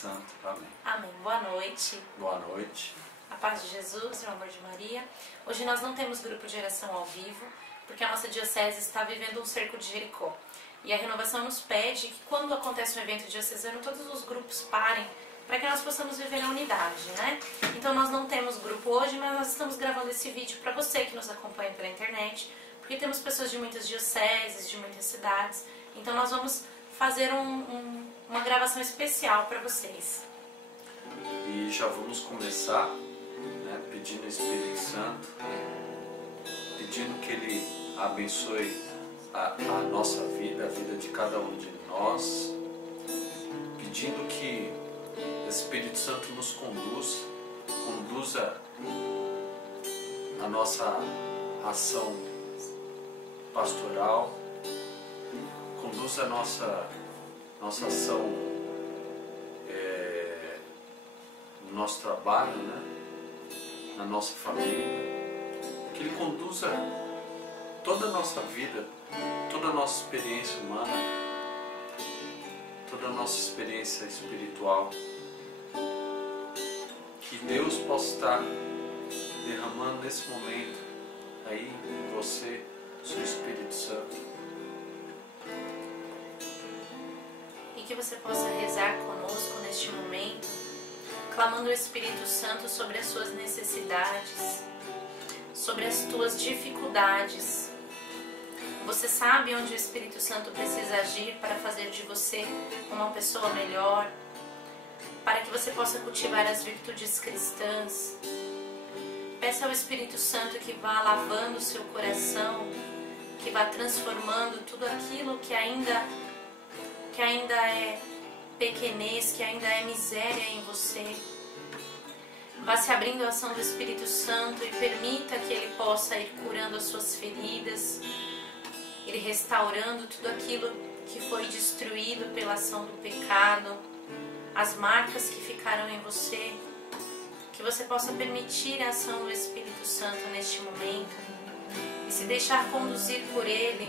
Santo. Amém. Amém. Boa noite. Boa noite. A paz de Jesus e o amor de Maria. Hoje nós não temos grupo de oração ao vivo, porque a nossa diocese está vivendo um cerco de Jericó. E a renovação nos pede que quando acontece um evento diocesano, todos os grupos parem para que nós possamos viver na unidade, né? Então nós não temos grupo hoje, mas nós estamos gravando esse vídeo para você que nos acompanha pela internet, porque temos pessoas de muitas dioceses, de muitas cidades. Então nós vamos fazer uma gravação especial para vocês. E já vamos começar, né, pedindo ao Espírito Santo, pedindo que Ele abençoe a nossa vida, a vida de cada um de nós, pedindo que o Espírito Santo nos conduza a nossa ação pastoral, conduza a nossa ação no nosso trabalho, né? Na nossa família, que Ele conduza toda a nossa vida, toda a nossa experiência humana, toda a nossa experiência espiritual, que Deus possa estar derramando nesse momento aí em você, seu Espírito Santo. E que você possa rezar conosco neste momento, clamando o Espírito Santo sobre as suas necessidades, sobre as tuas dificuldades. Você sabe onde o Espírito Santo precisa agir para fazer de você uma pessoa melhor, para que você possa cultivar as virtudes cristãs. Peça ao Espírito Santo que vá lavando o seu coração, que vá transformando tudo aquilo que ainda é pequenez, que ainda é miséria em você. Vá se abrindo a ação do Espírito Santo e permita que Ele possa ir curando as suas feridas, Ele restaurando tudo aquilo que foi destruído pela ação do pecado, as marcas que ficaram em você, que você possa permitir a ação do Espírito Santo neste momento e se deixar conduzir por Ele.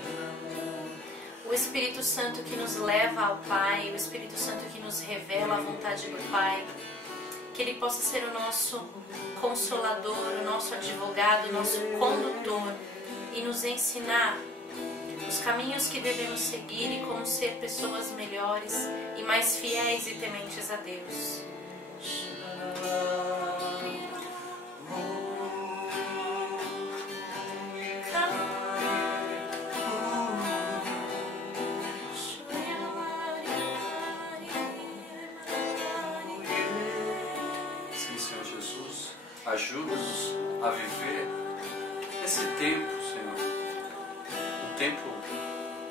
O Espírito Santo que nos leva ao Pai, o Espírito Santo que nos revela a vontade do Pai, que Ele possa ser o nosso consolador, o nosso advogado, o nosso condutor e nos ensinar os caminhos que devemos seguir e como ser pessoas melhores e mais fiéis e tementes a Deus. Ajuda-nos a viver esse tempo, Senhor. Um tempo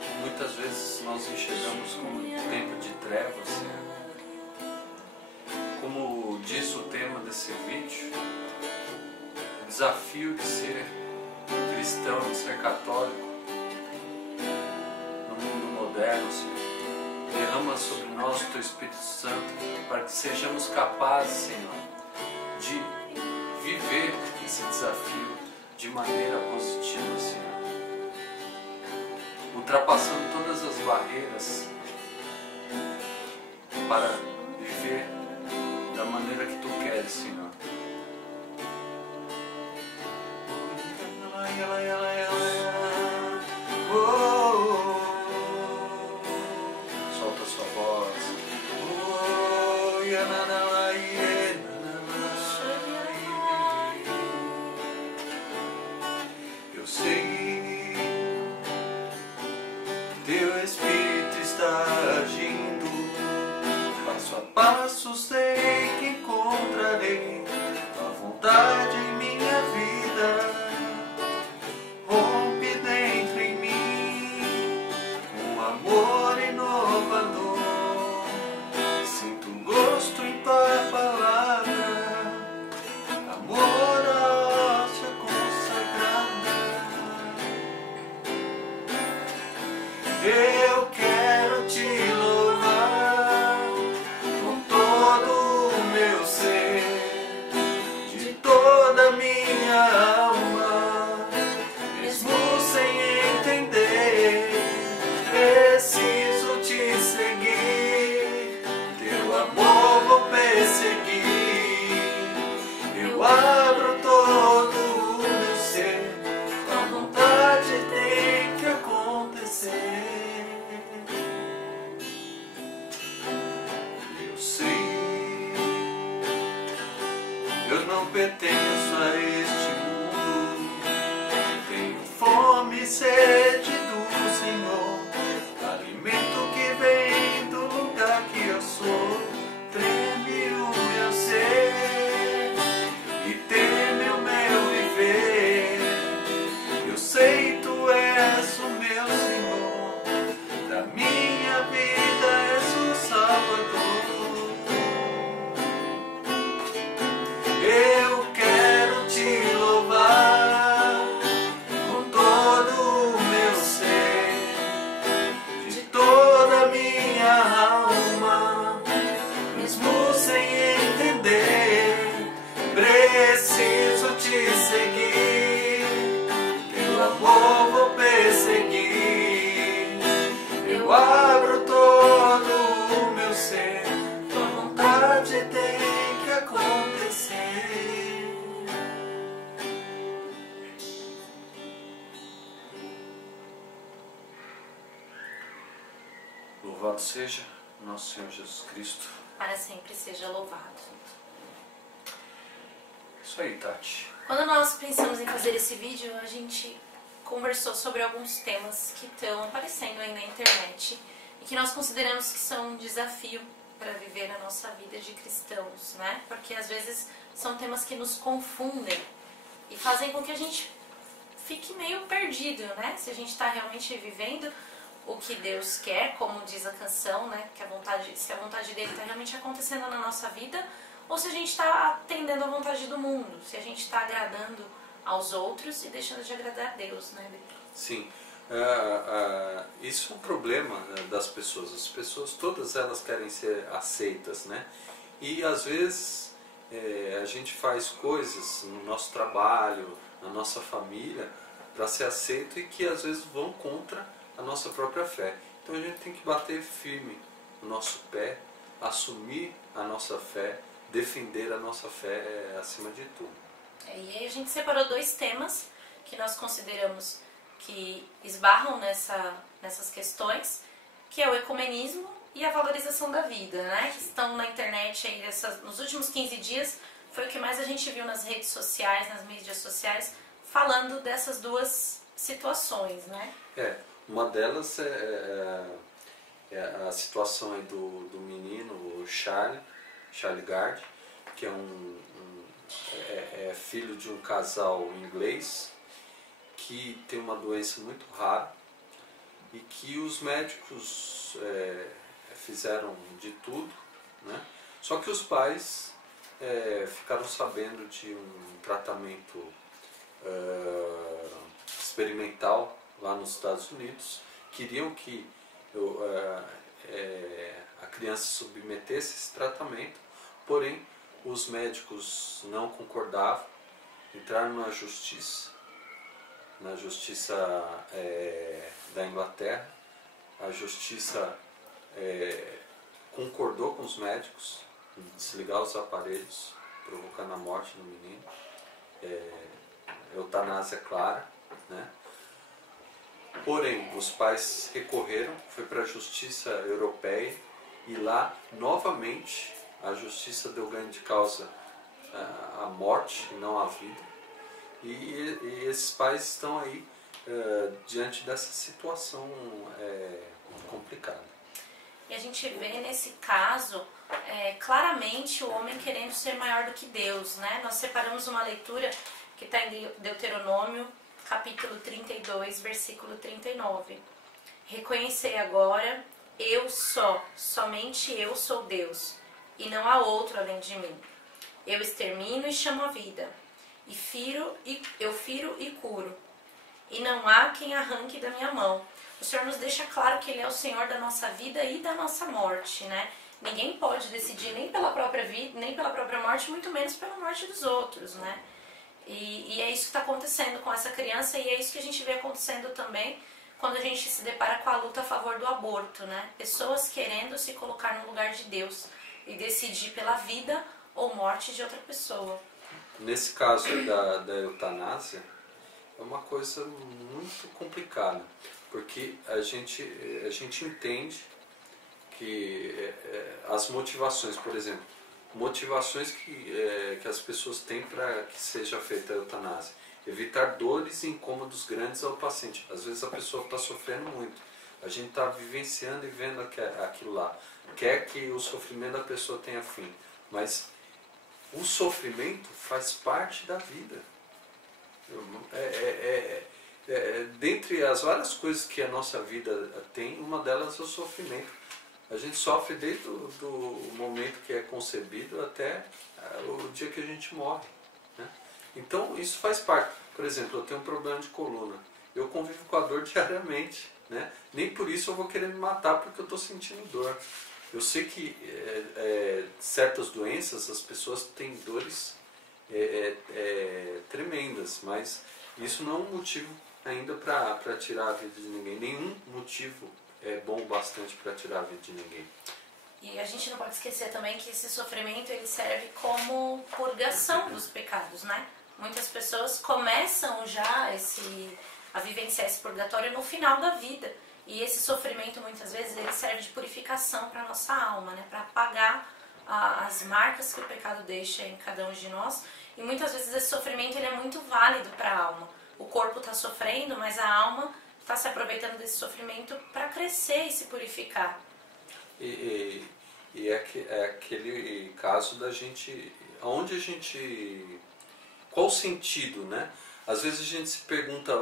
que muitas vezes nós enxergamos como um tempo de trevas, Senhor. Como diz o tema desse vídeo, o desafio de ser cristão, de ser católico no mundo moderno, Senhor. Derrama sobre nós o Teu Espírito Santo para que sejamos capazes, Senhor, de viver esse desafio de maneira positiva, Senhor. Ultrapassando todas as barreiras para viver da maneira que Tu queres, Senhor. Solta a sua voz. Eu sei, Teu Espírito está agindo, passo a passo sei que encontrarei a vontade em minha vida. Rompe dentro em mim um amor inovador, sinto gosto em Tua palavra, amor a hóstia consagrada. Eu quero Te louvar com todo o meu ser, de toda a minha alma, mesmo sem entender. Preciso Te seguir, Teu amor não pertenço a este mundo. Tenho fome e sede do Senhor, alimento que vem do lugar que eu sou. Treme o meu ser e teme o meu viver. Eu sei, tu és o meu Senhor, da minha vida és o Salvador. Eu quero te louvar com todo o meu ser, de toda a minha alma, mesmo sem entender. Preciso te seguir, teu amor vou perseguir. Eu abro todo o meu ser, tua vontade tem que acontecer. Louvado seja nosso Senhor Jesus Cristo. Para sempre seja louvado. Isso aí, Tati. Quando nós pensamos em fazer esse vídeo, a gente conversou sobre alguns temas que estão aparecendo aí na internet e que nós consideramos que são um desafio para viver a nossa vida de cristãos, né? Porque às vezes são temas que nos confundem e fazem com que a gente fique meio perdido, né? Se a gente está realmente vivendo o que Deus quer, como diz a canção, né? Que se a vontade dele está realmente acontecendo na nossa vida, ou se a gente está atendendo à vontade do mundo, se a gente está agradando aos outros e deixando de agradar a Deus, né? Sim, isso é um problema das pessoas. As pessoas, todas elas querem ser aceitas, né? E às vezes a gente faz coisas no nosso trabalho, na nossa família, para ser aceito e que às vezes vão contra a nossa própria fé. Então a gente tem que bater firme no nosso pé, assumir a nossa fé, defender a nossa fé acima de tudo. E aí a gente separou dois temas que nós consideramos que esbarram nessas questões, que é o ecumenismo e a valorização da vida, né? Que estão na internet aí nos últimos 15 dias, foi o que mais a gente viu nas redes sociais, nas mídias sociais, falando dessas duas situações, né? Uma delas é a situação aí do menino, o Charlie Gard, que é filho de um casal inglês que tem uma doença muito rara e que os médicos fizeram de tudo, né? Só que os pais ficaram sabendo de um tratamento experimental lá nos Estados Unidos, queriam que a criança se submetesse a esse tratamento, porém os médicos não concordavam, entraram na justiça da Inglaterra. A justiça concordou com os médicos em desligar os aparelhos, provocando a morte do menino. Eutanásia clara, né? Porém, os pais recorreram, foi para a justiça europeia e lá, novamente, a justiça deu ganho de causa à morte e não à vida. E esses pais estão aí diante dessa situação complicada. E a gente vê nesse caso claramente o homem querendo ser maior do que Deus, né? Nós separamos uma leitura que está em Deuteronômio, capítulo 32, versículo 39. Reconhecei agora, somente eu sou Deus, e não há outro além de mim. Eu extermino e chamo a vida, eu firo e curo, e não há quem arranque da minha mão. O Senhor nos deixa claro que Ele é o Senhor da nossa vida e da nossa morte, né? Ninguém pode decidir nem pela própria vida, nem pela própria morte, muito menos pela morte dos outros, né? E é isso que está acontecendo com essa criança, e é isso que a gente vê acontecendo também quando a gente se depara com a luta a favor do aborto, né? Pessoas querendo se colocar no lugar de Deus e decidir pela vida ou morte de outra pessoa. Nesse caso da eutanásia, é uma coisa muito complicada, porque a gente entende que as motivações, por exemplo, motivações que as pessoas têm para que seja feita a eutanásia. Evitar dores e incômodos grandes ao paciente. Às vezes a pessoa está sofrendo muito. A gente está vivenciando e vendo aquilo lá. Quer que o sofrimento da pessoa tenha fim. Mas o sofrimento faz parte da vida. Dentre as várias coisas que a nossa vida tem, uma delas é o sofrimento. A gente sofre desde do momento que é concebido até o dia que a gente morre, né? Então isso faz parte. Por exemplo, eu tenho um problema de coluna. Eu convivo com a dor diariamente, né? Nem por isso eu vou querer me matar porque eu estou sentindo dor. Eu sei que certas doenças, as pessoas têm dores tremendas, mas isso não é um motivo ainda para tirar a vida de ninguém. Nenhum motivo é bom bastante para tirar a vida de ninguém. E a gente não pode esquecer também que esse sofrimento ele serve como purgação dos pecados, né? Muitas pessoas começam já a vivenciar esse purgatório no final da vida. E esse sofrimento muitas vezes ele serve de purificação para a nossa alma, né? Para apagar as marcas que o pecado deixa em cada um de nós. E muitas vezes esse sofrimento ele é muito válido para a alma. O corpo está sofrendo, mas a alma está se aproveitando desse sofrimento para crescer e se purificar. E é aquele caso da gente, onde a gente, qual o sentido, né? Às vezes a gente se pergunta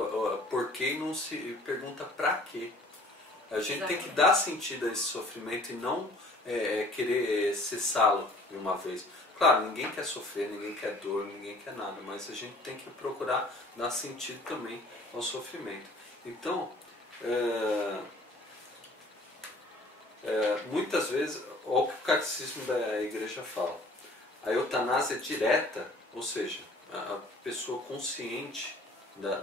por quê e não se pergunta para quê. A gente tem que dar sentido a esse sofrimento e não querer cessá-lo de uma vez. Claro, ninguém quer sofrer, ninguém quer dor, ninguém quer nada, mas a gente tem que procurar dar sentido também ao sofrimento. Então, muitas vezes, olha o que o catecismo da igreja fala, a eutanásia direta, ou seja, a pessoa consciente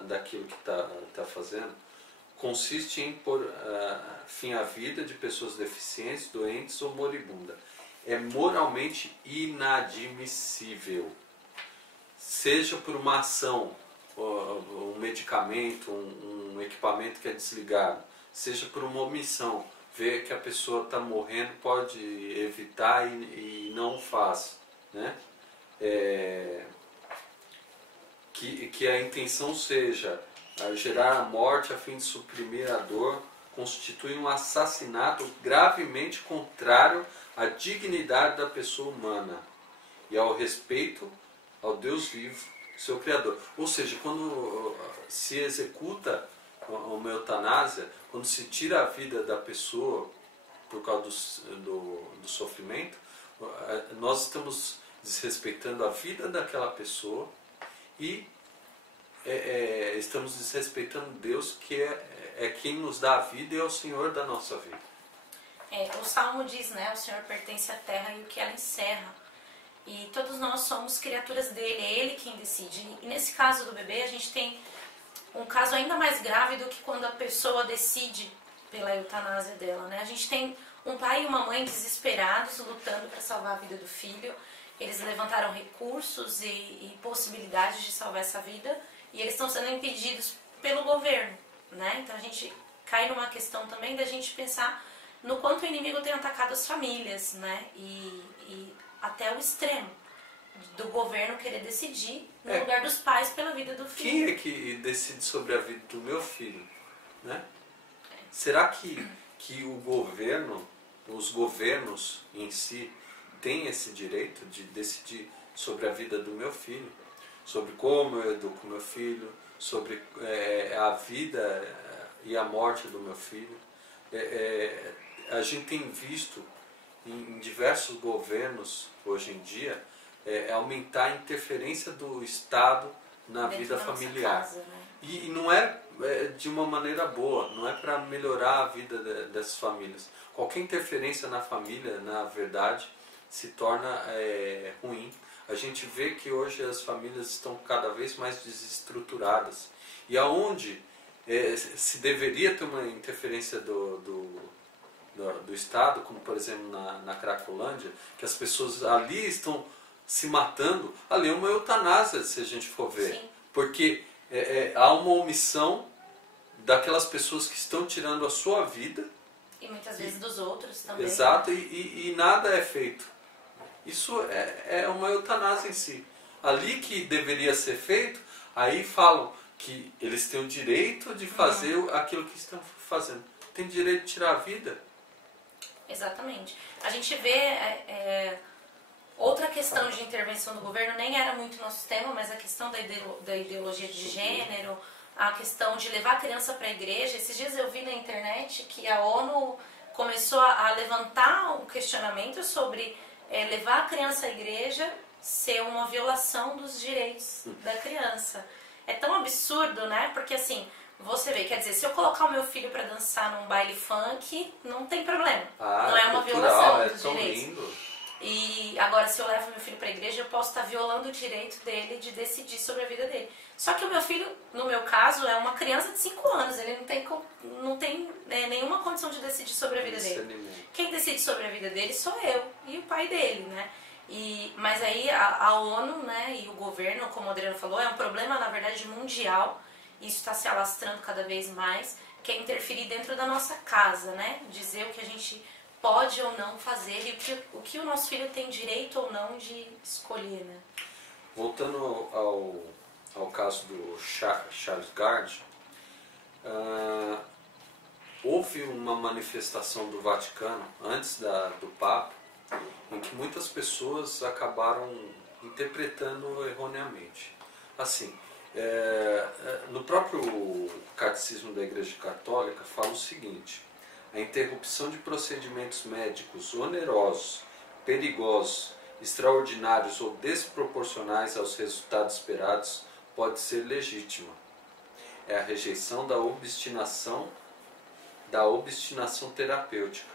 daquilo que está fazendo, consiste em pôr fim à vida de pessoas deficientes, doentes ou moribundas. É moralmente inadmissível, seja por uma ação, um medicamento, um equipamento que é desligado, seja por uma omissão, ver que a pessoa está morrendo, pode evitar e não faz, né? Que a intenção seja gerar a morte a fim de suprimir a dor, constitui um assassinato gravemente contrário à dignidade da pessoa humana e ao respeito ao Deus vivo, seu Criador. Ou seja, quando se executa uma eutanásia, quando se tira a vida da pessoa por causa do sofrimento, nós estamos desrespeitando a vida daquela pessoa e estamos desrespeitando Deus, que é quem nos dá a vida e é o Senhor da nossa vida. O Salmo diz, né, o Senhor pertence à terra e o que ela encerra. E todos nós somos criaturas dele, é ele quem decide. E nesse caso do bebê, a gente tem um caso ainda mais grave do que quando a pessoa decide pela eutanásia dela, né? A gente tem um pai e uma mãe desesperados, lutando para salvar a vida do filho. Eles levantaram recursos e possibilidades de salvar essa vida, e eles estão sendo impedidos pelo governo, né? Então a gente cai numa questão também da gente pensar no quanto o inimigo tem atacado as famílias, né? E até o extremo do governo querer decidir no lugar dos pais pela vida do filho. Quem é que decide sobre a vida do meu filho, né? Será que o governo, os governos em si, têm esse direito de decidir sobre a vida do meu filho? Sobre como eu educo meu filho, sobre a vida e a morte do meu filho? A gente tem visto em diversos governos hoje em dia aumentar a interferência do Estado na vida familiar. Casa, né? E não é de uma maneira boa, não é para melhorar a vida dessas famílias. Qualquer interferência na família, na verdade, se torna ruim. A gente vê que hoje as famílias estão cada vez mais desestruturadas. E aonde se deveria ter uma interferência do Estado, como por exemplo na Cracolândia, que as pessoas ali estão se matando, ali é uma eutanásia, se a gente for ver. Sim. Porque há uma omissão daquelas pessoas que estão tirando a sua vida. E muitas vezes dos outros também. Exato, e nada é feito. isso é uma eutanásia em si. Ali que deveria ser feito, aí falam que eles têm o direito de fazer aquilo que estão fazendo. Tem direito de tirar a vida. Exatamente. A gente vê outra questão de intervenção do governo, nem era muito nosso tema, mas a questão da ideologia de gênero, a questão de levar a criança para a igreja. Esses dias eu vi na internet que a ONU começou a levantar um questionamento sobre levar a criança à igreja ser uma violação dos direitos da criança. É tão absurdo, né? Porque assim, você vê, quer dizer, se eu colocar o meu filho para dançar num baile funk, não tem problema. Não é uma violação dos direitos. Lindo. E agora, se eu levo meu filho para a igreja, eu posso estar violando o direito dele de decidir sobre a vida dele. Só que o meu filho, no meu caso, é uma criança de 5 anos. Ele não tem nenhuma condição de decidir sobre a vida dele. Quem decide sobre a vida dele sou eu e o pai dele, né? Mas aí a ONU, né, e o governo, como o Adriano falou, é um problema, na verdade, mundial. Isso está se alastrando cada vez mais, que é interferir dentro da nossa casa, né? Dizer o que a gente pode ou não fazer e o que o nosso filho tem direito ou não de escolher, né? Voltando ao caso do Charles Gard, houve uma manifestação do Vaticano antes do Papa, em que muitas pessoas acabaram interpretando erroneamente. Assim, no próprio Catecismo da Igreja Católica fala o seguinte: a interrupção de procedimentos médicos onerosos, perigosos, extraordinários ou desproporcionais aos resultados esperados pode ser legítima. É a rejeição da obstinação terapêutica.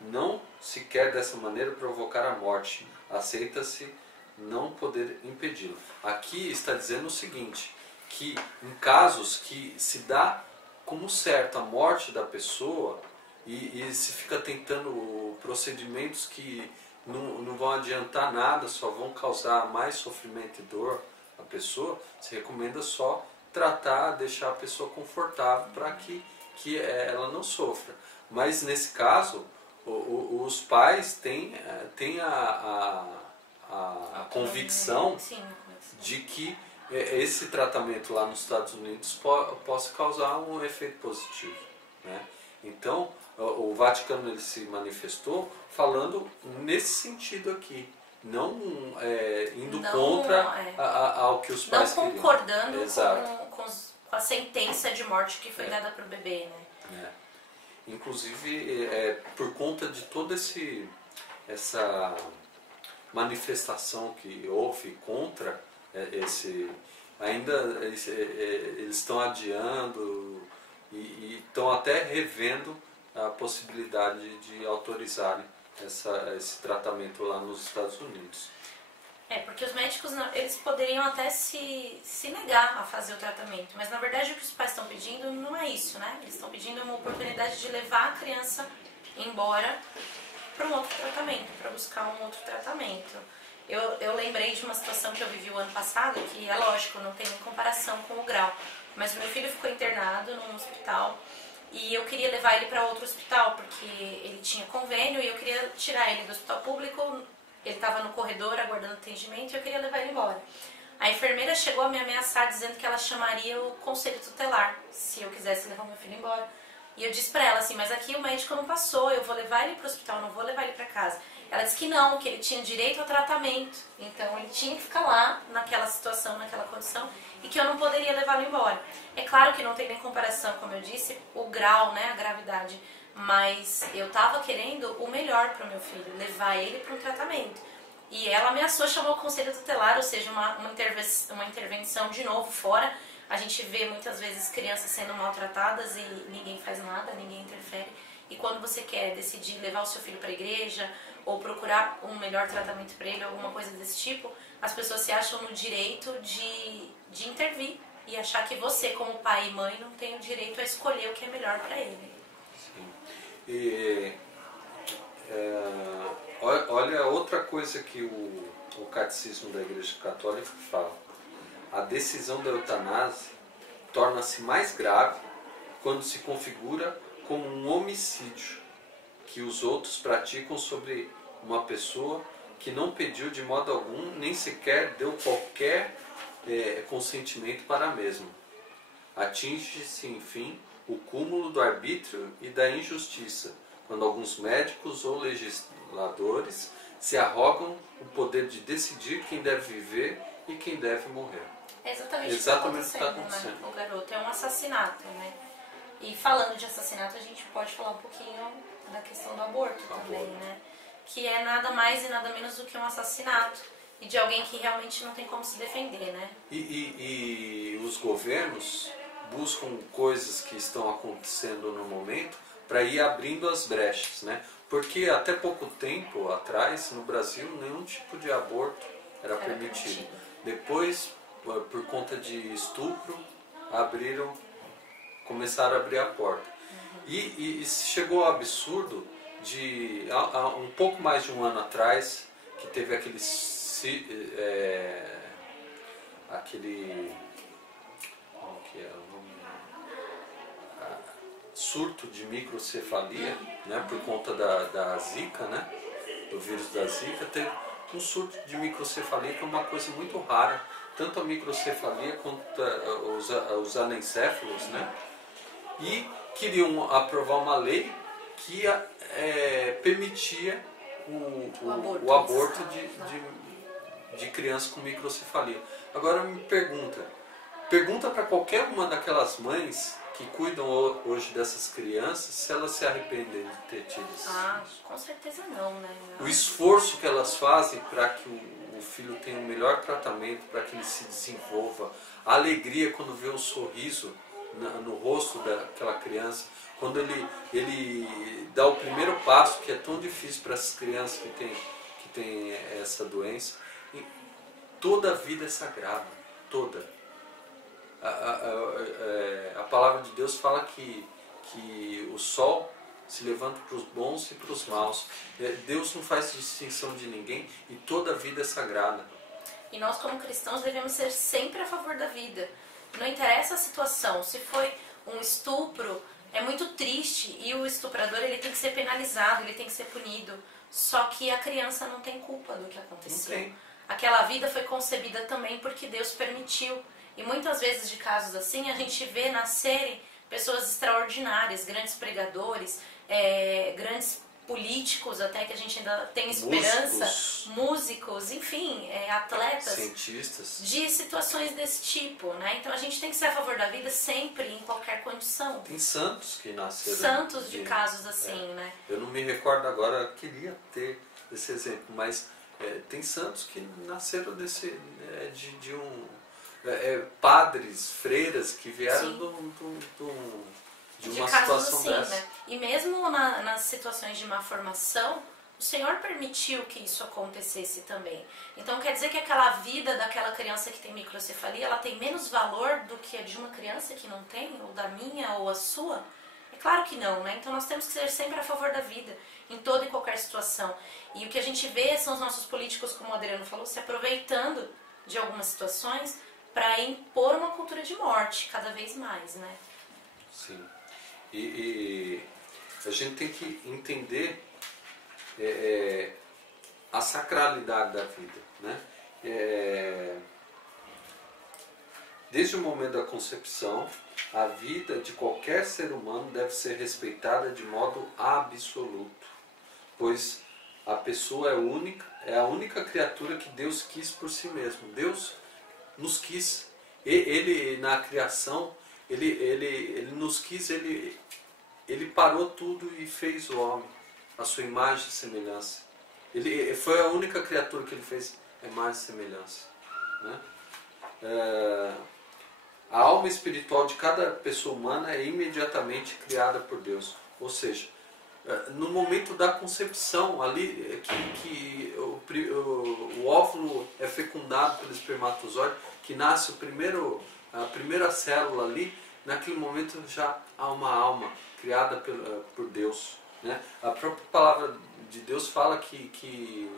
Não se quer dessa maneira provocar a morte. Aceita-se não poder impedi-lo. Aqui está dizendo o seguinte, que em casos que se dá como certo a morte da pessoa e se fica tentando procedimentos que não vão adiantar nada, só vão causar mais sofrimento e dor à pessoa, se recomenda só tratar, deixar a pessoa confortável para que ela não sofra. Mas nesse caso, os pais têm a convicção de que esse tratamento lá nos Estados Unidos possa causar um efeito positivo, né? Então, o Vaticano ele se manifestou falando nesse sentido aqui, não indo contra ao que os pais queriam. Não concordando com a sentença de morte que foi dada para o bebê, né? Inclusive, por conta de toda essa manifestação que houve contra ainda eles estão adiando e estão até revendo a possibilidade de autorizarem esse tratamento lá nos Estados Unidos. Porque os médicos eles poderiam até se negar a fazer o tratamento, mas na verdade o que os pais estão pedindo não é isso, né? Eles estão pedindo uma oportunidade de levar a criança embora para um outro tratamento, para buscar um outro tratamento. Eu lembrei de uma situação que eu vivi o ano passado, que é lógico, não tem nem comparação com o grau, mas o meu filho ficou internado num hospital e eu queria levar ele para outro hospital, porque ele tinha convênio e eu queria tirar ele do hospital público. Ele estava no corredor aguardando atendimento e eu queria levar ele embora. A enfermeira chegou a me ameaçar dizendo que ela chamaria o conselho tutelar se eu quisesse levar meu filho embora. E eu disse pra ela assim, mas aqui o médico não passou, eu vou levar ele pro hospital, não vou levar ele pra casa. Ela disse que não, que ele tinha direito ao tratamento, então ele tinha que ficar lá naquela situação, naquela condição, e que eu não poderia levá-lo embora. É claro que não tem nem comparação, como eu disse, o grau, né, a gravidade, mas eu tava querendo o melhor pro meu filho, levar ele para um tratamento. E ela ameaçou, chamou o conselho tutelar, ou seja, uma intervenção de novo fora. A gente vê muitas vezes crianças sendo maltratadas e ninguém faz nada, ninguém interfere. E quando você quer decidir levar o seu filho para a igreja ou procurar um melhor tratamento para ele, alguma coisa desse tipo, as pessoas se acham no direito de intervir e achar que você, como pai e mãe, não tem o direito a escolher o que é melhor para ele. Sim. E olha outra coisa que o Catecismo da Igreja Católica fala. A decisão da eutanásia torna-se mais grave quando se configura como um homicídio que os outros praticam sobre uma pessoa que não pediu de modo algum, nem sequer deu qualquer consentimento para a mesma. Atinge-se, enfim, o cúmulo do arbítrio e da injustiça, quando alguns médicos ou legisladores se arrogam o poder de decidir quem deve viver e quem deve morrer. É exatamente o que está acontecendo, né? O garoto é um assassinato, né? E falando de assassinato, a gente pode falar um pouquinho da questão do aborto também, né? Que é nada mais e nada menos do que um assassinato. E de alguém que realmente não tem como se defender, né? E os governos buscam coisas que estão acontecendo no momento para ir abrindo as brechas, né? Porque até pouco tempo atrás, no Brasil, nenhum tipo de aborto era permitido. Depois, por conta de estupro, começaram a abrir a porta. E chegou ao absurdo de, há um pouco mais de um ano atrás, que teve aquele como que é o nome? Surto de microcefalia, né, por conta da Zika, né, do vírus da Zika. Teve um surto de microcefalia, que é uma coisa muito rara, tanto a microcefalia quanto os anencéfalos, né, e queriam aprovar uma lei que permitia o aborto de crianças com microcefalia. Agora me pergunta para qualquer uma daquelas mães que cuidam hoje dessas crianças se elas se arrependem de ter tido isso. Com certeza não, né? O esforço que elas fazem para que o filho tenha um melhor tratamento, para que ele se desenvolva, a alegria quando vê o sorriso no rosto daquela criança, quando ele dá o primeiro passo, que é tão difícil para essas crianças que têm essa doença. E toda a vida é sagrada, toda. A palavra de Deus fala que o sol se levanta para os bons e para os maus. Deus não faz distinção de ninguém e toda a vida é sagrada. E nós, como cristãos, devemos ser sempre a favor da vida. Não interessa a situação. Se foi um estupro, é muito triste e o estuprador ele tem que ser penalizado, ele tem que ser punido. Só que a criança não tem culpa do que aconteceu. Não tem. Aquela vida foi concebida também porque Deus permitiu. E muitas vezes de casos assim, a gente vê nascerem pessoas extraordinárias, grandes pregadores, grandes políticos até, que a gente ainda tem esperança, músicos, enfim, atletas, cientistas, de situações desse tipo, né? Então a gente tem que ser a favor da vida sempre, em qualquer condição. Tem santos que nasceram. Santos de casos assim, né? Eu não me recordo agora, queria ter esse exemplo, mas tem santos que nasceram padres, freiras que vieram de uma situação assim, dessa. Né? E mesmo nas situações de má formação, o Senhor permitiu que isso acontecesse também. Então quer dizer que aquela vida daquela criança que tem microcefalia, ela tem menos valor do que a de uma criança que não tem, ou da minha, ou a sua? É claro que não, né? Então nós temos que ser sempre a favor da vida, em toda e qualquer situação. E o que a gente vê são os nossos políticos, como o Adriano falou, se aproveitando de algumas situações para impor uma cultura de morte cada vez mais, né? Sim. E a gente tem que entender a sacralidade da vida, né? Desde o momento da concepção, a vida de qualquer ser humano deve ser respeitada de modo absoluto, pois a pessoa é a única criatura que Deus quis por si mesmo. Deus nos quis. Ele na criação, ele nos quis, ele parou tudo e fez o homem, a sua imagem e semelhança. Ele foi a única criatura que ele fez a imagem e semelhança, né? A alma espiritual de cada pessoa humana é imediatamente criada por Deus. Ou seja, no momento da concepção, ali que o óvulo é fecundado pelo espermatozoide, que nasce a primeira célula ali, naquele momento já há uma alma criada por Deus, né? A própria palavra de Deus fala que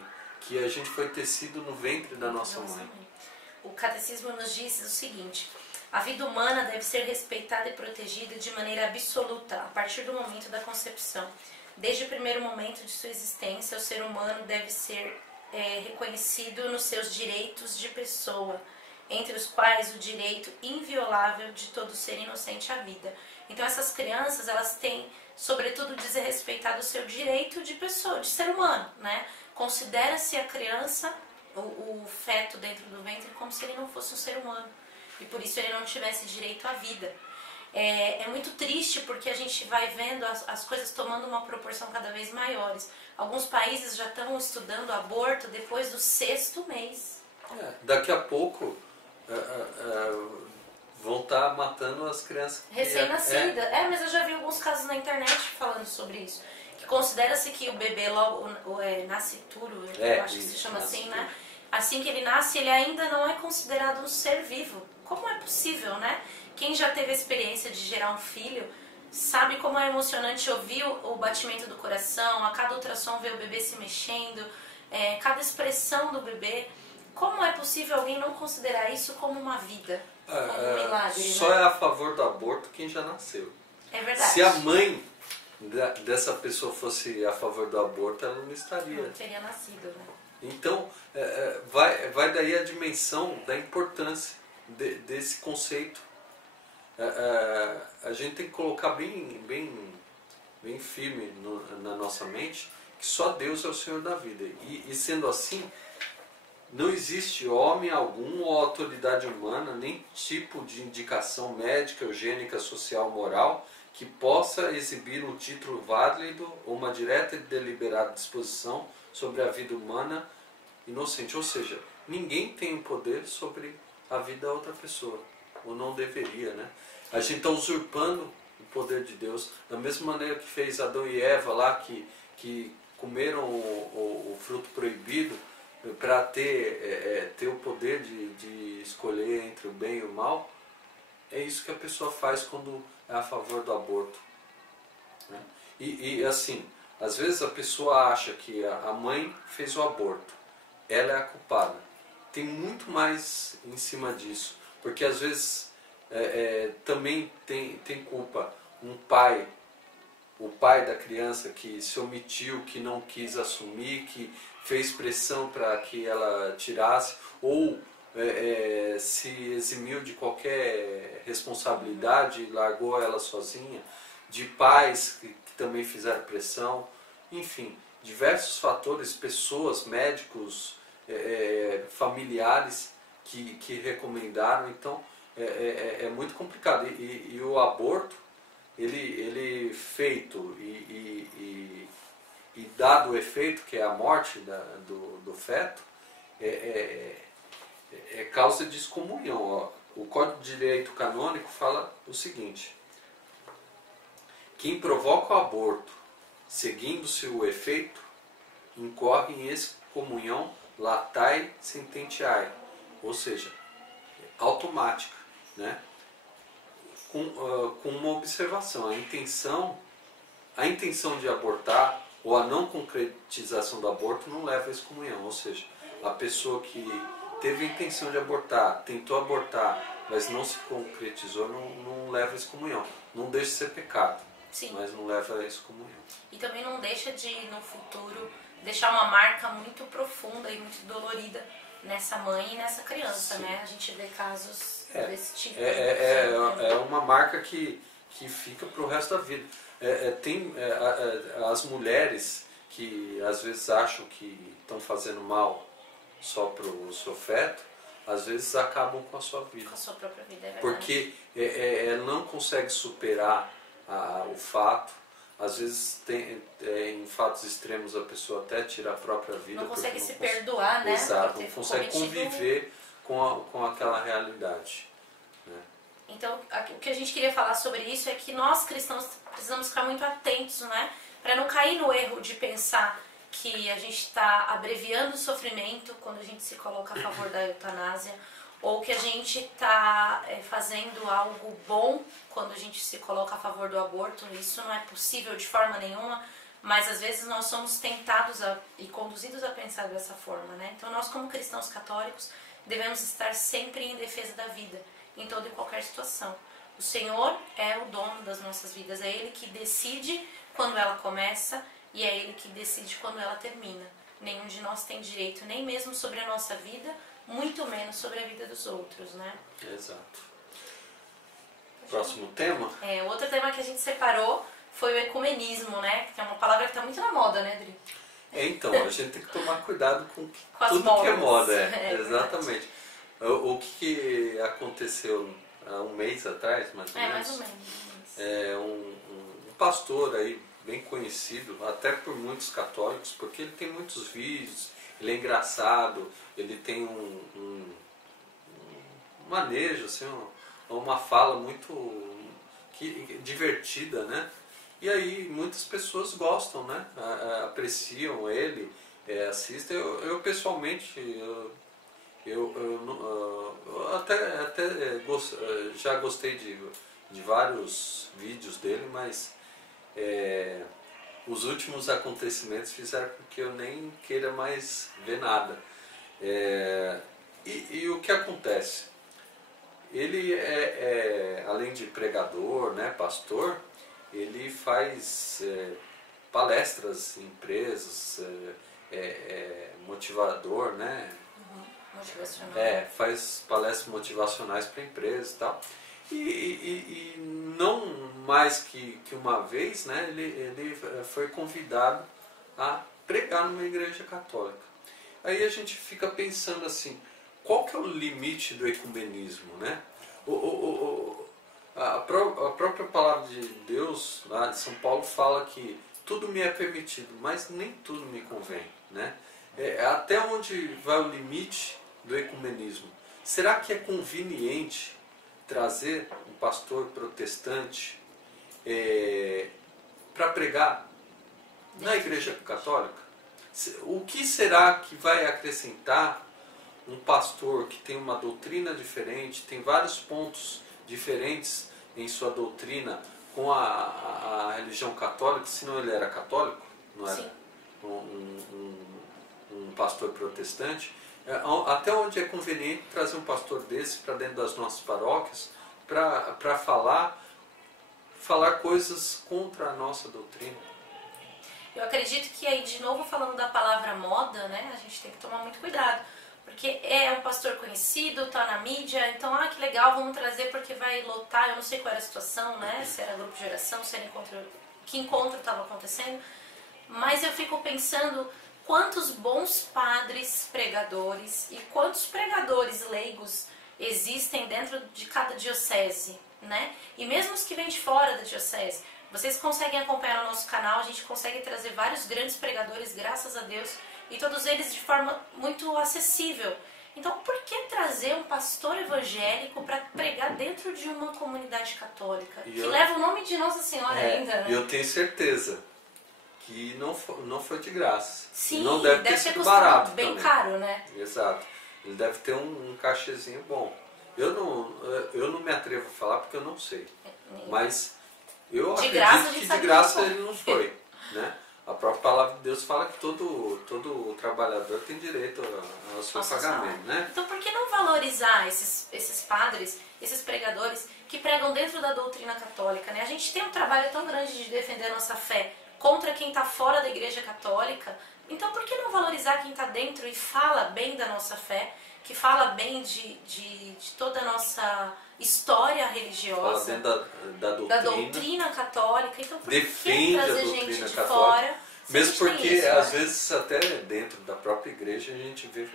a gente foi tecido no ventre da nossa mãe. O catecismo nos diz o seguinte: a vida humana deve ser respeitada e protegida de maneira absoluta a partir do momento da concepção. Desde o primeiro momento de sua existência, o ser humano deve ser reconhecido nos seus direitos de pessoa, entre os quais o direito inviolável de todo ser inocente à vida. Então essas crianças, elas têm, sobretudo, desrespeitado o seu direito de pessoa, de ser humano, né? Considera-se a criança, o feto dentro do ventre, como se ele não fosse um ser humano, e por isso ele não tivesse direito à vida. É muito triste porque a gente vai vendo as coisas tomando uma proporção cada vez maiores. Alguns países já estão estudando aborto depois do 6º mês. Daqui a pouco vão estar matando as crianças recém-nascidas. Mas eu já vi alguns casos na internet falando sobre isso. Que considera-se que o bebê logo nascituro, eu acho que se chama assim, né? Assim que ele nasce, ele ainda não é considerado um ser vivo. Como é possível, né? Quem já teve a experiência de gerar um filho sabe como é emocionante ouvir o batimento do coração, a cada ultrassom ver o bebê se mexendo, cada expressão do bebê. Como é possível alguém não considerar isso como uma vida, como um milagre? Só né? é a favor do aborto quem já nasceu. É verdade. Se a mãe dessa pessoa fosse a favor do aborto, ela não estaria. Não teria nascido, né? Então, vai daí a dimensão da importância desse conceito. A gente tem que colocar bem firme na nossa mente que só Deus é o Senhor da vida. E sendo assim, não existe homem algum ou autoridade humana, nem tipo de indicação médica, eugênica, social, moral, que possa exibir um título válido ou uma direta e deliberada disposição sobre a vida humana inocente. Ou seja, ninguém tem o poder sobre a vida da outra pessoa, ou não deveria, né? A gente está usurpando o poder de Deus, da mesma maneira que fez Adão e Eva lá, que comeram o fruto proibido para ter o poder de escolher entre o bem e o mal. É isso que a pessoa faz quando é a favor do aborto, né? E assim, às vezes a pessoa acha que a mãe fez o aborto, ela é a culpada. Tem muito mais em cima disso, porque às vezes também tem culpa um pai, o pai da criança que se omitiu, que não quis assumir, que fez pressão para que ela tirasse, ou se eximiu de qualquer responsabilidade e largou ela sozinha, de pais que também fizeram pressão, enfim, diversos fatores, pessoas, médicos, familiares que recomendaram. Então é muito complicado. E o aborto, ele feito e dado o efeito, que é a morte do feto, é causa de excomunhão. Ó. O Código de Direito Canônico fala o seguinte: quem provoca o aborto, seguindo-se o efeito, incorre em excomunhão latae sententiae, ou seja, automática, né? Com uma observação: a intenção de abortar ou a não concretização do aborto não leva à excomunhão, ou seja, a pessoa que teve a intenção de abortar, tentou abortar, mas não se concretizou, não leva à excomunhão. Não deixa de ser pecado, Sim. Mas não leva a excomunhão. E também não deixa de, no futuro, deixar uma marca muito profunda e muito dolorida nessa mãe e nessa criança, né? A gente vê casos desse tipo. É uma marca que fica para o resto da vida. Tem as mulheres que às vezes acham que estão fazendo mal só para o seu feto, às vezes acabam com a sua vida. Com a sua própria vida, é verdade. Porque ela não consegue superar o fato. Às vezes em fatos extremos a pessoa até tira a própria vida. Não consegue se perdoar, né? Exato, não consegue conviver com aquela realidade, né? Então, o que a gente queria falar sobre isso é que nós cristãos precisamos ficar muito atentos, né? Para não cair no erro de pensar que a gente está abreviando o sofrimento quando a gente se coloca a favor da eutanásia, ou que a gente está fazendo algo bom quando a gente se coloca a favor do aborto. Isso não é possível de forma nenhuma, mas às vezes nós somos tentados e conduzidos a pensar dessa forma, né? Então nós, como cristãos católicos, devemos estar sempre em defesa da vida, em toda e qualquer situação. O Senhor é o dono das nossas vidas, é Ele que decide quando ela começa e é Ele que decide quando ela termina. nenhum de nós tem direito nem mesmo sobre a nossa vida, muito menos sobre a vida dos outros, né? Exato. Próximo tema? Outro tema que a gente separou foi o ecumenismo, né? Que é uma palavra que está muito na moda, né, Adri? Então, a gente tem que tomar cuidado com tudo modas. que é moda. Exatamente. O que aconteceu há um mês atrás, mais ou menos? Mais ou menos. Um pastor aí, bem conhecido, até por muitos católicos, porque ele tem muitos vídeos, ele é engraçado, ele tem um manejo, assim, uma fala muito divertida, né? E aí muitas pessoas gostam, né? Apreciam ele, assistem. Eu pessoalmente, eu já gostei de vários vídeos dele, mas os últimos acontecimentos fizeram com que eu nem queira mais ver nada. E o que acontece? Ele além de pregador, né, pastor, ele faz palestras em empresas, motivador, né? Motivacional. Faz palestras motivacionais para empresas e tal. E não mais que uma vez, né, ele foi convidado a pregar numa igreja católica. Aí a gente fica pensando assim, qual que é o limite do ecumenismo, né? A própria palavra de Deus, lá de São Paulo, fala que tudo me é permitido, mas nem tudo me convém, né? Até onde vai o limite do ecumenismo? Será que é conveniente trazer um pastor protestante para pregar na igreja católica? O que será que vai acrescentar um pastor que tem uma doutrina diferente, tem vários pontos diferentes em sua doutrina com a religião católica, senão ele era católico, não era? Um pastor protestante? Até onde é conveniente trazer um pastor desse para dentro das nossas paróquias para falar coisas contra a nossa doutrina? Eu acredito que aí, de novo, falando da palavra moda, né, a gente tem que tomar muito cuidado. Porque é um pastor conhecido, está na mídia, então, que legal, vamos trazer porque vai lotar. Eu não sei qual era a situação, né, se era grupo de oração, se era que encontro estava acontecendo. Mas eu fico pensando quantos bons padres pregadores e quantos pregadores leigos existem dentro de cada diocese, né? E mesmo os que vêm de fora da diocese. Vocês conseguem acompanhar no nosso canal, a gente consegue trazer vários grandes pregadores, graças a Deus, e todos eles de forma muito acessível. Então, por que trazer um pastor evangélico para pregar dentro de uma comunidade católica? Que leva o nome de Nossa Senhora ainda, né? E eu tenho certeza que não foi de graça. Sim, não deve ter sido barato bem também. caro, né? Exato. Ele deve ter um cachezinho bom. Eu não me atrevo a falar porque eu não sei. Mas eu acredito que de graça ele não foi, né? A própria palavra de Deus fala que todo trabalhador tem direito ao seu pagamento, né? Então por que não valorizar esses padres, esses pregadores que pregam dentro da doutrina católica, né? A gente tem um trabalho tão grande de defender a nossa fé contra quem está fora da igreja católica, então por que não valorizar quem está dentro e fala bem da nossa fé, que fala bem de toda a nossa história religiosa, fala bem da doutrina católica, então por defende que trazer a doutrina gente de católica, fora? mesmo porque isso, às vezes até dentro da própria igreja a gente vê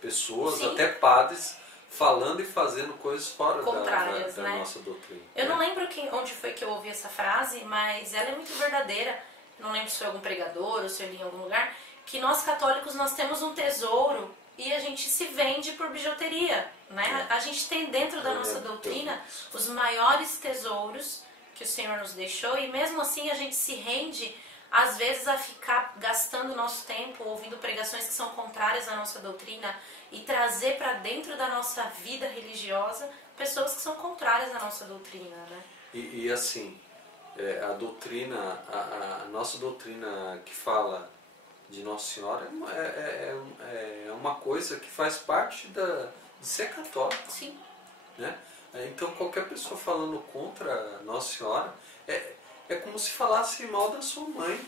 pessoas, Sim. até padres, falando e fazendo coisas fora contrárias, da né? nossa doutrina. Eu não lembro onde foi que eu ouvi essa frase, mas ela é muito verdadeira. Não lembro se foi algum pregador ou se eu li em algum lugar, que nós católicos nós temos um tesouro e a gente se vende por bijuteria, né? A gente tem dentro da nossa doutrina os maiores tesouros que o Senhor nos deixou e mesmo assim a gente se rende às vezes a ficar gastando nosso tempo ouvindo pregações que são contrárias à nossa doutrina e trazer para dentro da nossa vida religiosa pessoas que são contrárias à nossa doutrina, né? E assim, a doutrina, a nossa doutrina que fala de Nossa Senhora é uma coisa que faz parte de ser católico. Sim. Né? Então qualquer pessoa falando contra Nossa Senhora é como se falasse mal da sua mãe.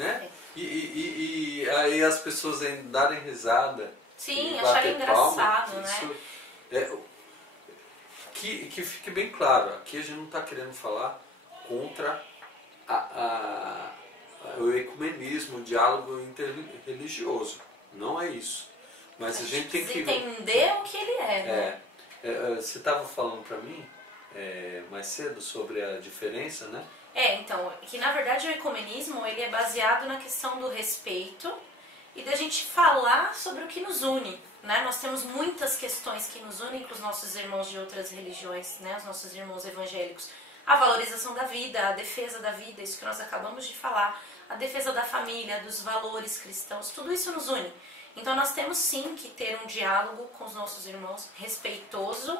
né? E aí as pessoas ainda darem risada. Sim, acharem engraçado, palma, né? Que fique bem claro, aqui a gente não está querendo falar contra o ecumenismo, o diálogo interreligioso. Não é isso. Mas a gente tem que entender o que ele é, né? Você estava falando para mim mais cedo sobre a diferença, né? Então, que na verdade o ecumenismo ele é baseado na questão do respeito e da gente falar sobre o que nos une, né? Nós temos muitas questões que nos unem com os nossos irmãos de outras religiões, né? Os nossos irmãos evangélicos. A valorização da vida, a defesa da vida, isso que nós acabamos de falar, a defesa da família, dos valores cristãos, tudo isso nos une. Então nós temos sim que ter um diálogo com os nossos irmãos respeitoso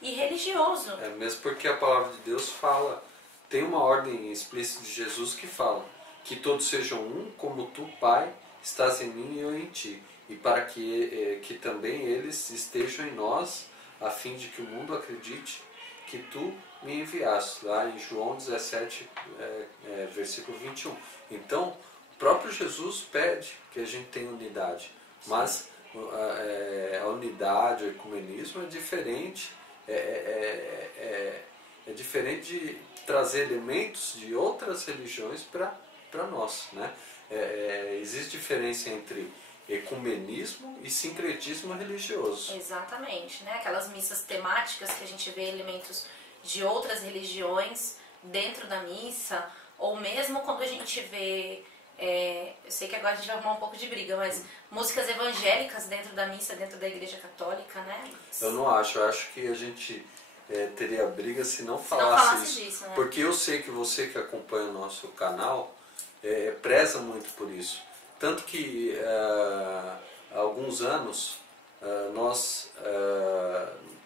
e religioso. Mesmo porque a palavra de Deus fala, tem uma ordem explícita de Jesus que fala que todos sejam um, como tu, Pai, estás em mim e eu em ti, e para que também eles estejam em nós, a fim de que o mundo acredite que tu me enviaste, lá em João 17, versículo 21. Então, o próprio Jesus pede que a gente tenha unidade, mas a unidade, o ecumenismo é diferente, é diferente de trazer elementos de outras religiões para nós, né? Existe diferença entre ecumenismo e sincretismo religioso. Exatamente, né? Aquelas missas temáticas que a gente vê elementos de outras religiões dentro da missa, ou mesmo quando a gente vê, eu sei que agora a gente vai arrumar um pouco de briga, mas músicas evangélicas dentro da missa, dentro da Igreja Católica, né? Eu não acho, eu acho que a gente teria briga se não falasse isso. Disso, né? Porque eu sei que você que acompanha o nosso canal preza muito por isso. Tanto que há alguns anos nós,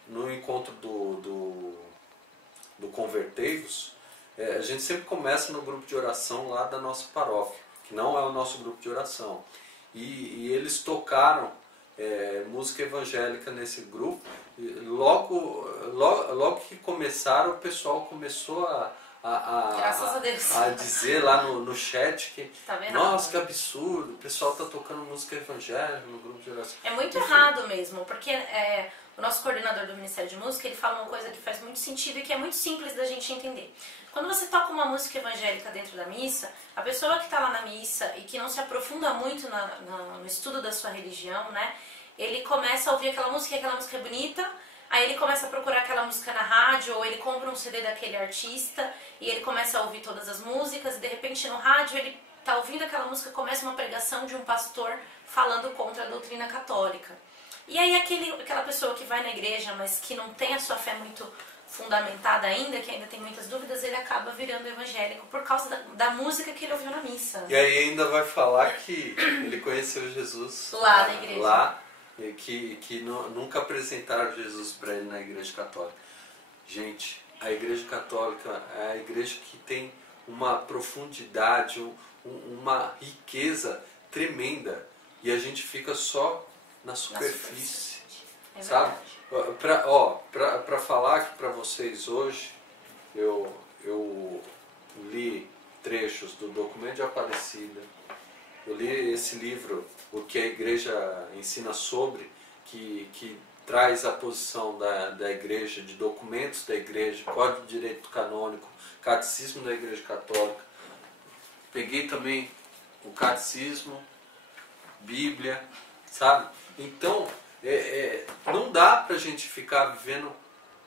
no encontro do Convertei-vos, a gente sempre começa no grupo de oração lá da nossa paróquia, que não é o nosso grupo de oração. E eles tocaram música evangélica nesse grupo. E logo que começaram, o pessoal começou Graças a Deus. a dizer lá no chat que tá vendo? Nossa, que absurdo, o pessoal está tocando música evangélica no grupo de oração. É muito errado mesmo, porque o nosso coordenador do Ministério de Música, ele fala uma coisa que faz muito sentido e que é muito simples da gente entender. Quando você toca uma música evangélica dentro da missa, a pessoa que está lá na missa e que não se aprofunda muito no estudo da sua religião, né, ele começa a ouvir aquela música e aquela música é bonita, aí ele começa a procurar aquela música na rádio, ou ele compra um CD daquele artista e ele começa a ouvir todas as músicas, e de repente no rádio ele está ouvindo aquela música, começa uma pregação de um pastor falando contra a doutrina católica. E aí aquela pessoa que vai na igreja, mas que não tem a sua fé muito fundamentada ainda, que ainda tem muitas dúvidas, ele acaba virando evangélico por causa da música que ele ouviu na missa. E aí ainda vai falar que ele conheceu Jesus lá na igreja. Lá, que nunca apresentaram Jesus para ele na igreja católica. Gente, a igreja católica é a igreja que tem uma profundidade, uma riqueza tremenda, e a gente fica só na superfície, sabe? Para falar aqui para vocês hoje, eu li trechos do Documento de Aparecida, eu li esse livro, O que a Igreja Ensina Sobre, que traz a posição da Igreja, de documentos da Igreja, Código de Direito Canônico, Catecismo da Igreja Católica. Peguei também o Catecismo, Bíblia, sabe? Então, não dá pra gente ficar vivendo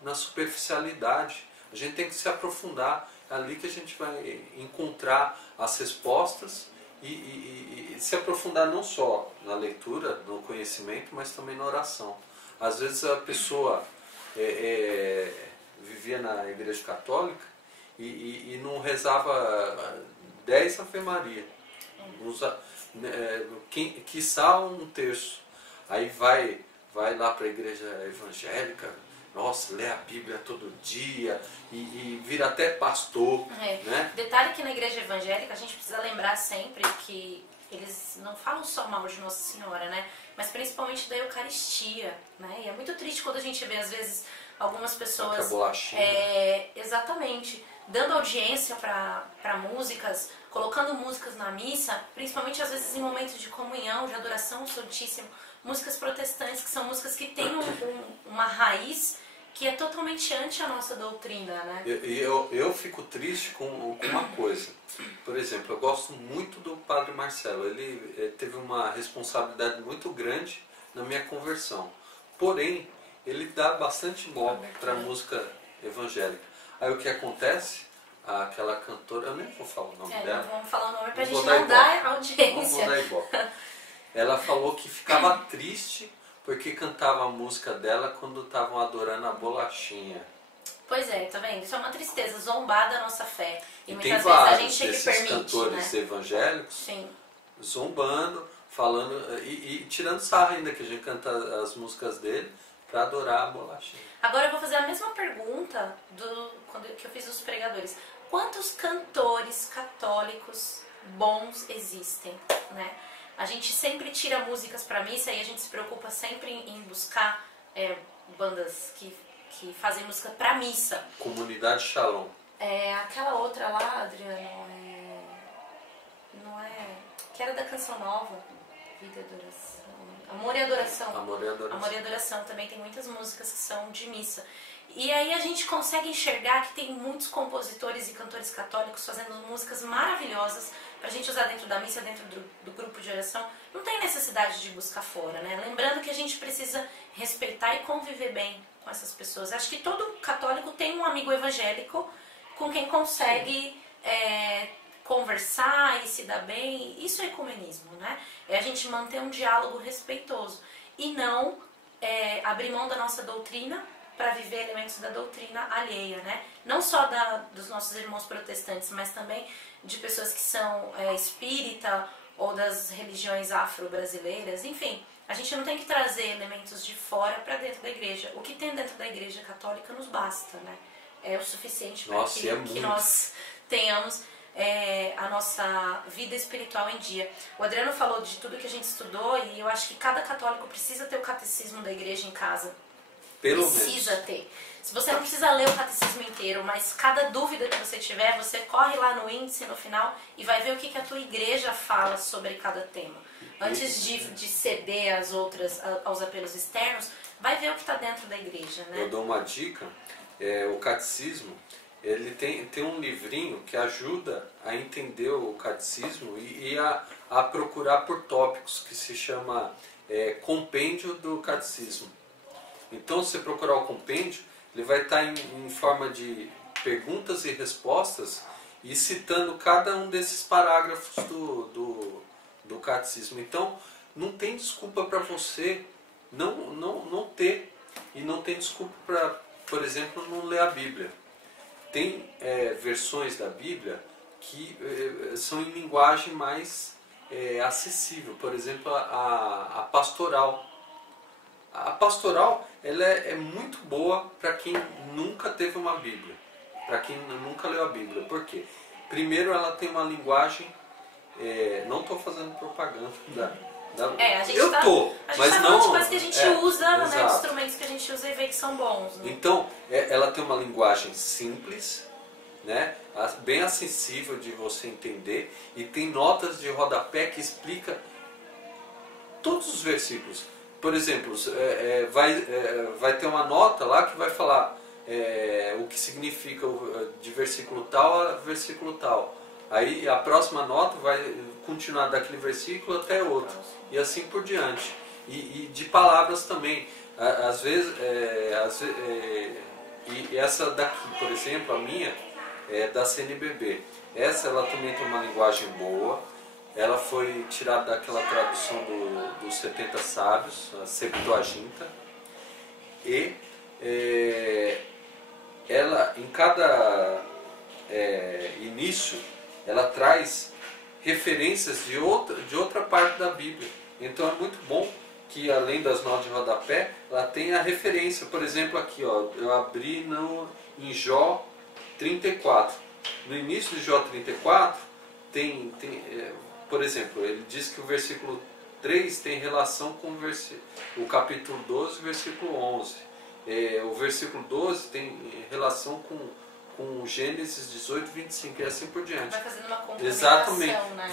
na superficialidade. A gente tem que se aprofundar. É ali que a gente vai encontrar as respostas e se aprofundar não só na leitura, no conhecimento, mas também na oração. Às vezes a pessoa vivia na igreja católica e não rezava 10 Ave Maria, quiçá um terço. Aí vai lá para a igreja evangélica, nossa, lê a Bíblia todo dia e vira até pastor. Né? Detalhe que na igreja evangélica a gente precisa lembrar sempre que eles não falam só mal de Nossa Senhora, né? Mas principalmente da Eucaristia, né? E é muito triste quando a gente vê às vezes algumas pessoas bolachinha. Exatamente, dando audiência para músicas colocando músicas na missa, principalmente às vezes em momentos de comunhão, de adoração ao Santíssimo, músicas protestantes, que são músicas que têm uma raiz que é totalmente anti a nossa doutrina, né? Eu fico triste com uma coisa. Por exemplo, eu gosto muito do Padre Marcelo. Ele teve uma responsabilidade muito grande na minha conversão. Porém, ele dá bastante modo para a música evangélica. Aí o que acontece? Aquela cantora, eu nem vou falar o nome dela. Não vamos falar o nome pra gente não dar audiência. Não vou dar ibope. Ela falou que ficava triste porque cantava a música dela quando estavam adorando a bolachinha. Pois é, tá vendo? Isso é uma tristeza, zombar da nossa fé. E muitas tem vezes a vários gente é que desses permite, cantores né? evangélicos Sim. zombando, falando e tirando sarro ainda que a gente canta as músicas dele para adorar a bolachinha. Agora eu vou fazer a mesma pergunta que eu fiz dos pregadores. Quantos cantores católicos bons existem, né? A gente sempre tira músicas para missa e a gente se preocupa sempre em buscar bandas que fazem música para missa. Comunidade Shalom. Aquela outra lá, Adriano, não é... Que era da Canção Nova, Vida e Adoração. Amor e Adoração. Amor e Adoração. Amor e Adoração também tem muitas músicas que são de missa. E aí a gente consegue enxergar que tem muitos compositores e cantores católicos fazendo músicas maravilhosas pra gente usar dentro da missa, dentro do grupo de oração. Não tem necessidade de buscar fora, né? Lembrando que a gente precisa respeitar e conviver bem com essas pessoas. Acho que todo católico tem um amigo evangélico com quem consegue conversar e se dar bem. Isso é ecumenismo, né? É a gente manter um diálogo respeitoso e não abrir mão da nossa doutrina para viver elementos da doutrina alheia, né? Não só dos nossos irmãos protestantes, mas também de pessoas que são espírita ou das religiões afro-brasileiras. Enfim, a gente não tem que trazer elementos de fora para dentro da igreja. O que tem dentro da igreja católica nos basta, né? É o suficiente para que nós tenhamos a nossa vida espiritual em dia. O Adriano falou de tudo que a gente estudou e eu acho que cada católico precisa ter o catecismo da igreja em casa. Precisa ter. Se você não precisa ler o catecismo inteiro, mas cada dúvida que você tiver, você corre lá no índice no final e vai ver o que a tua igreja fala sobre cada tema. Antes de ceder aos apelos externos, vai ver o que está dentro da igreja, né? Eu dou uma dica, o catecismo, ele tem um livrinho que ajuda a entender o catecismo e a procurar por tópicos, que se chama Compêndio do Catecismo. Então, se você procurar o compêndio, ele vai estar em forma de perguntas e respostas e citando cada um desses parágrafos do catecismo. Então, não tem desculpa para você não ter, e não tem desculpa para, por exemplo, não ler a Bíblia. Tem versões da Bíblia que são em linguagem mais acessível. Por exemplo, a pastoral. A pastoral ela é muito boa para quem nunca teve uma Bíblia, para quem nunca leu a Bíblia. Por quê? Primeiro, ela tem uma linguagem... não estou fazendo propaganda a gente eu estou, mas tá não... falando de coisas que a gente usa, né, exato. instrumentos que a gente usa e vê que são bons. Né? Então, ela tem uma linguagem simples, né, bem acessível de você entender, e tem notas de rodapé que explica todos os versículos. Por exemplo, vai ter uma nota lá que vai falar o que significa de versículo tal a versículo tal. Aí a próxima nota vai continuar daquele versículo até outro. E assim por diante. E de palavras também. Às vezes, e essa daqui, por exemplo, a minha, é da CNBB. Essa ela também tem uma linguagem boa. Ela foi tirada daquela tradução dos 70 sábios, a Septuaginta. E ela, em cada início, ela traz referências de outra parte da Bíblia. Então é muito bom que, além das notas de rodapé, ela tenha a referência. Por exemplo, aqui, ó, eu abri em Jó 34. No início de Jó 34, por exemplo, ele diz que o versículo 3 tem relação com o capítulo 12, versículo 11. O versículo 12 tem relação com com Gênesis 18, 25 e assim por diante. Vai fazendo uma complementação, Exatamente. né?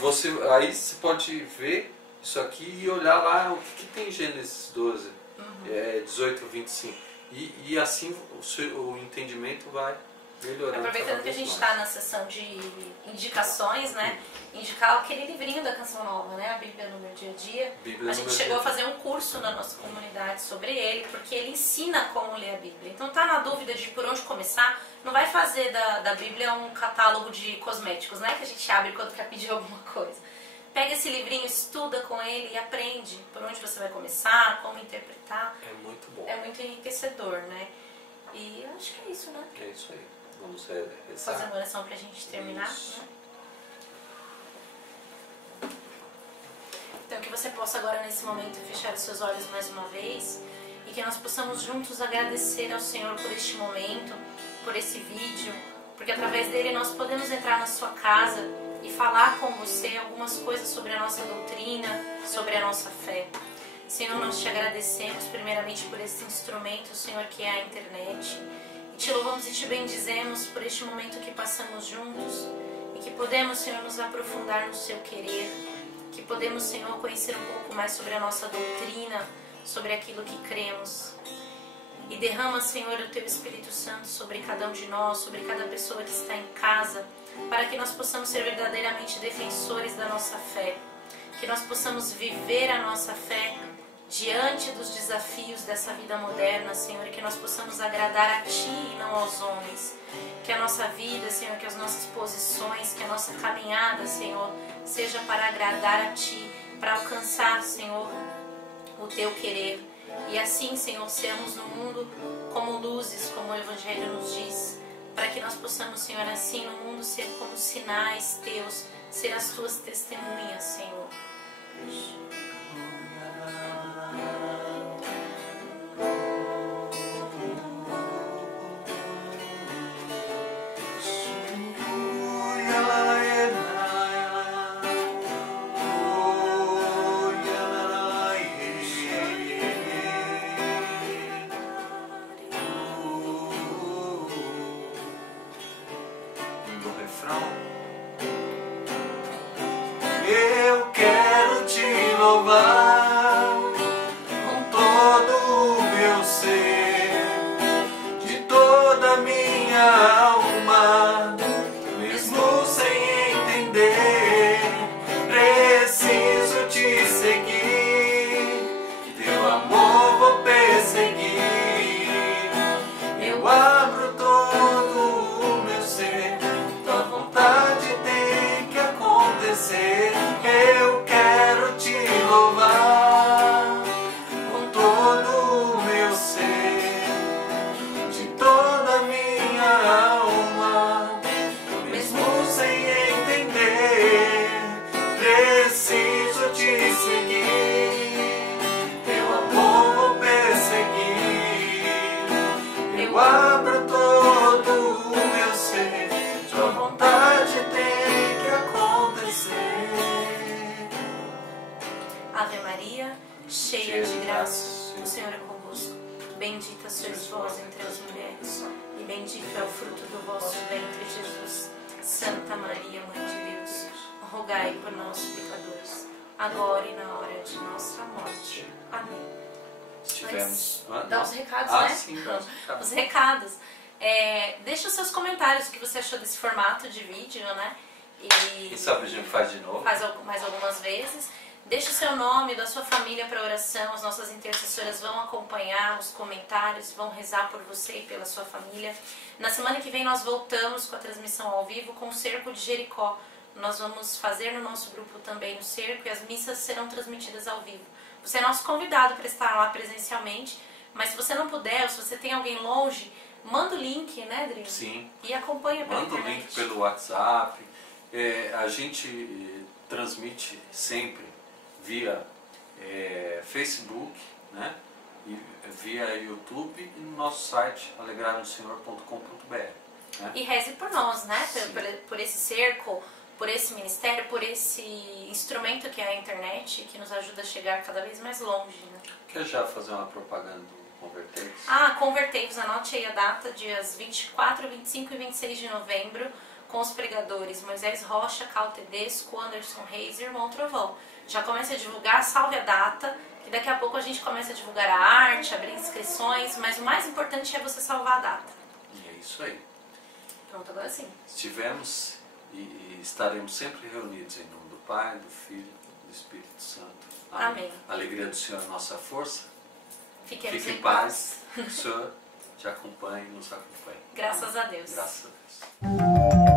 Aí você pode ver isso aqui e olhar lá o que tem em Gênesis 12, 18, 25. E assim o entendimento vai melhorando. Aproveitando que a gente está na sessão de indicações, né? Indicar aquele livrinho da Canção Nova, né? A Bíblia no meu dia a dia. A gente chegou a fazer um curso na nossa comunidade sobre ele, porque ele ensina como ler a Bíblia. Então tá na dúvida de por onde começar, não vai fazer da Bíblia um catálogo de cosméticos, né? Que a gente abre quando quer pedir alguma coisa. Pega esse livrinho, estuda com ele e aprende por onde você vai começar, como interpretar. É muito bom. É muito enriquecedor, né? E eu acho que é isso, né? É isso aí. Vamos fazer uma oração pra gente terminar, isso. né? Então que você possa agora nesse momento fechar os seus olhos mais uma vez e que nós possamos juntos agradecer ao Senhor por este momento, por esse vídeo, porque através dele nós podemos entrar na sua casa e falar com você algumas coisas sobre a nossa doutrina, sobre a nossa fé. Senhor, nós te agradecemos primeiramente por esse instrumento, Senhor, que é a internet. E te louvamos e te bendizemos por este momento que passamos juntos e que podemos, Senhor, nos aprofundar no seu querer, que podemos, Senhor, conhecer um pouco mais sobre a nossa doutrina, sobre aquilo que cremos. E derrama, Senhor, o Teu Espírito Santo sobre cada um de nós, sobre cada pessoa que está em casa, para que nós possamos ser verdadeiramente defensores da nossa fé, que nós possamos viver a nossa fé diante dos desafios dessa vida moderna, Senhor, e que nós possamos agradar a Ti e não aos homens. Que a nossa vida, Senhor, que as nossas posições, que a nossa caminhada, Senhor, seja para agradar a Ti, para alcançar, Senhor, o Teu querer. E assim, Senhor, sermos no mundo como luzes, como o Evangelho nos diz, para que nós possamos, Senhor, assim no mundo ser como sinais Teus, ser as Tuas testemunhas, Senhor. Eu quero te louvar com todo o meu ser, de toda a minha alma, mesmo sem entender. Preciso te seguir, teu amor vou perseguir. Eu abro todo o meu ser, tua vontade tem que acontecer. Eu quero te louvar com todo o meu ser, de toda a minha alma, mesmo sem entender. Preciso te seguir, teu amor vou perseguir. Eu abro todo o meu ser, tua vontade tem que acontecer. Ave Maria, cheia de graça, o Senhor é convosco. Bendita sois vós entre as mulheres, e bendito é o fruto do vosso ventre, Jesus. Santa Maria, Mãe de Deus, rogai por nós, pecadores, agora e na hora de nossa morte. Amém. Tivemos. Dá os recados, né? Sim, dá os recados. Os recados. Deixa os seus comentários, o que você achou desse formato de vídeo, né? E Quem sabe a gente faz de novo? faz mais algumas vezes. Deixe o seu nome, da sua família para oração. As nossas intercessoras vão acompanhar os comentários, vão rezar por você e pela sua família. Na semana que vem nós voltamos com a transmissão ao vivo com o Cerco de Jericó. Nós vamos fazer no nosso grupo também o Cerco e as missas serão transmitidas ao vivo. Você é nosso convidado para estar lá presencialmente, mas se você não puder, ou se você tem alguém longe, manda o link, né, Adriano? Sim. E acompanha pela Manda o internet. link pelo WhatsApp. A gente transmite sempre via Facebook, né? E via YouTube e no nosso site alegrarnosenhor.com.br, né? E reze por nós, né? Sim. Por esse cerco, por esse ministério, por esse instrumento que é a internet, que nos ajuda a chegar cada vez mais longe, né? Quer já fazer uma propaganda Convertei-vos. Ah, Convertei-vos, anote aí a data, dias 24, 25 e 26 de novembro, com os pregadores Moisés Rocha, Cal Tedesco, Anderson Reis e Irmão Trovão. Já começa a divulgar, salve a data, que daqui a pouco a gente começa a divulgar a arte, abrir inscrições, mas o mais importante é você salvar a data. E é isso aí. Pronto, agora sim. Estivemos e estaremos sempre reunidos em nome do Pai, do Filho e do Espírito Santo. Amém. A alegria do Senhor é nossa força. Fiquemos Fique em em paz. paz. O Senhor te acompanhe e nos acompanhe. Graças a Deus. Graças a Deus.